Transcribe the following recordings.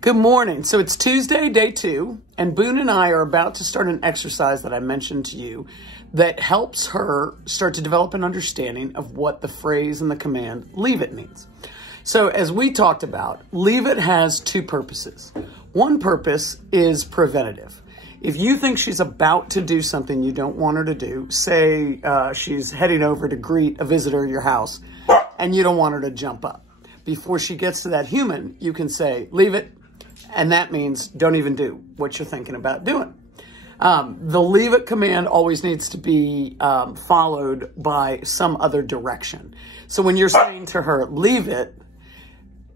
Good morning. So it's Tuesday, day 2, and Boone and I are about to start an exercise that I mentioned to you that helps her start to develop an understanding of what the phrase and the command leave it means. So as we talked about, leave it has two purposes. One purpose is preventative. If you think she's about to do something you don't want her to do, say she's heading over to greet a visitor at your house and you don't want her to jump up. Before she gets to that human, you can say, leave it. And that means don't even do what you're thinking about doing. The leave it command always needs to be followed by some other direction. So when you're saying to her, leave it,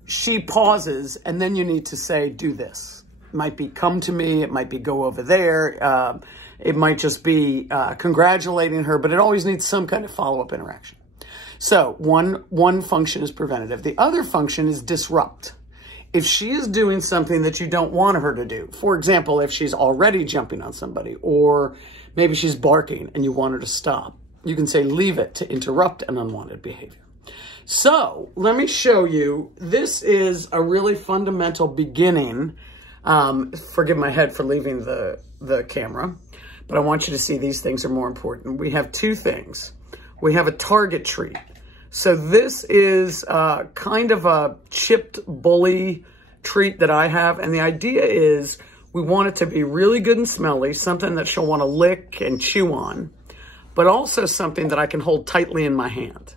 she pauses and then you need to say, do this. It might be come to me. It might be go over there. It might just be congratulating her, but it always needs some kind of follow-up interaction. So one function is preventative. The other function is disrupt. If she is doing something that you don't want her to do, for example, if she's already jumping on somebody, or maybe she's barking and you want her to stop, you can say leave it to interrupt an unwanted behavior. So let me show you. This is a really fundamental beginning. Forgive my head for leaving the camera, but I want you to see these things are more important. We have two things. We have a target treat. So this is kind of a chipped bully treat that I have. And the idea is we want it to be really good and smelly, something that she'll want to lick and chew on, but also something that I can hold tightly in my hand.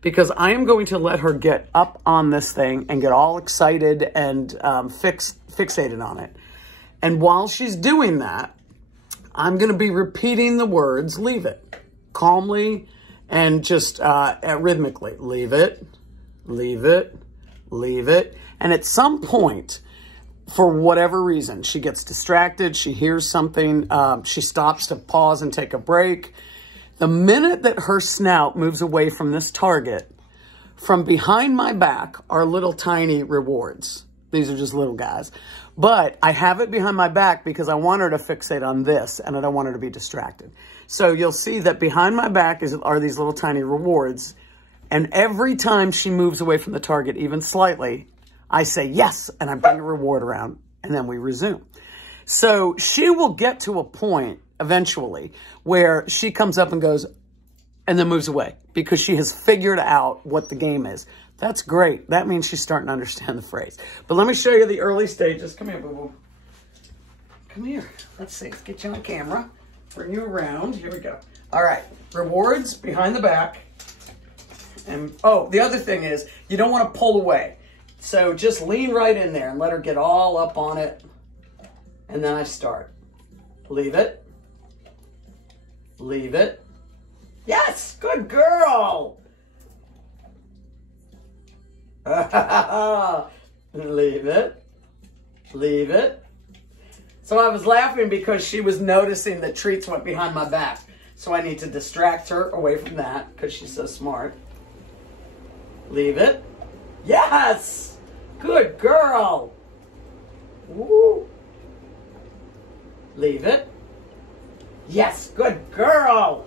Because I am going to let her get up on this thing and get all excited and fixated on it. And while she's doing that, I'm going to be repeating the words, leave it, calmly, and just rhythmically, leave it, leave it, leave it. And at some point, for whatever reason, she gets distracted, she hears something, she stops to pause and take a break. The minute that her snout moves away from this target, from behind my back are little tiny rewards. These are just little guys. But I have it behind my back because I want her to fixate on this and I don't want her to be distracted. So you'll see that behind my back are these little tiny rewards. And every time she moves away from the target, even slightly, I say yes, and I bring a reward around, and then we resume. So she will get to a point eventually where she comes up and goes, and then moves away because she has figured out what the game is. That's great. That means she's starting to understand the phrase. But let me show you the early stages. Come here, boo-boo. Come here. Let's see. Let's get you on camera. Bring you around. Here we go. All right. Rewards behind the back. And oh, the other thing is you don't want to pull away. So just lean right in there and let her get all up on it. And then I start. Leave it. Leave it. Yes, good girl. Leave it. Leave it. So I was laughing because she was noticing that treats went behind my back. So I need to distract her away from that because she's so smart. Leave it. Yes, good girl. Woo. Leave it. Yes, good girl.